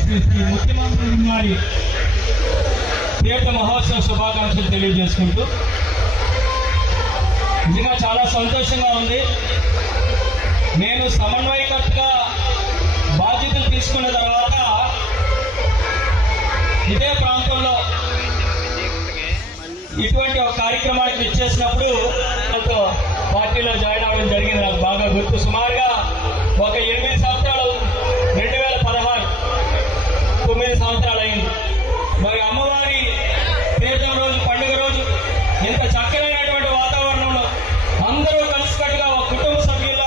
శ్రీ ముఖ్యమంత్రి గారి తీర్థ మహోత్సవ శుభాకాంక్షలు తెలియజేసుకుంటూ నిజంగా చాలా సంతోషంగా ఉంది. నేను సమన్వయకర్తగా బాధ్యతలు తీసుకున్న తర్వాత ఇదే ప్రాంతంలో ఇటువంటి ఒక కార్యక్రమానికి ఇచ్చేసినప్పుడు పార్టీలో జాయిన్ అవ్వడం జరిగింది. నాకు బాగా గుర్తు. సుమారుగా ఒక 8 సంవత్సరాలు 2016 9 సంవత్సరాలు అయింది. మరి అమ్మవారి తీర్థం రోజు, పండుగ రోజు ఇంత చక్కనైనటువంటి వాతావరణంలో అందరూ కలిసికట్టుగా ఒక కుటుంబ సభ్యుల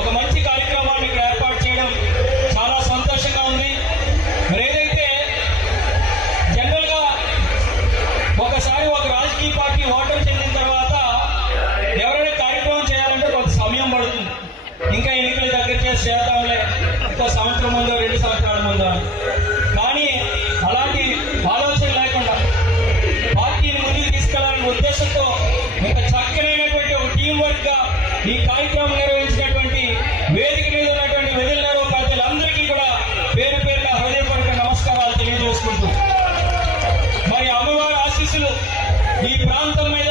ఒక మంచి కార్యక్రమాన్ని ఏర్పాటు చేయడం చాలా సంతోషంగా ఉంది. మరి ఏదైతే జనరల్ గా ఒకసారి ఒక రాజకీయ పార్టీ ఓటమి చెందిన తర్వాత ఎవరైనా కార్యక్రమం చేయాలంటే కొంత సమయం పడుతుంది. ఇంకా ఎన్నికలు దగ్గర చేద్దాంలే, ఇంకో సంవత్సరం ముందో 2 సంవత్సరాల ముందో. కానీ అలాంటి ఆలోచన లేకుండా పార్టీని ముందుకు తీసుకెళ్లాలనే ఉద్దేశంతో ఒక చక్కనైనటువంటి ఒక టీం వర్క్ గా ఈ కార్యక్రమం నిర్వహించినటువంటి వేదిక మీద ఉన్నటువంటి విధుల ప్రజలందరికీ కూడా పేరు పేరున హృదయపూర్వక నమస్కారాలు తెలియజేసుకుంటూ మరి అమ్మవారి ఆశీస్సులు ఈ ప్రాంతం మీద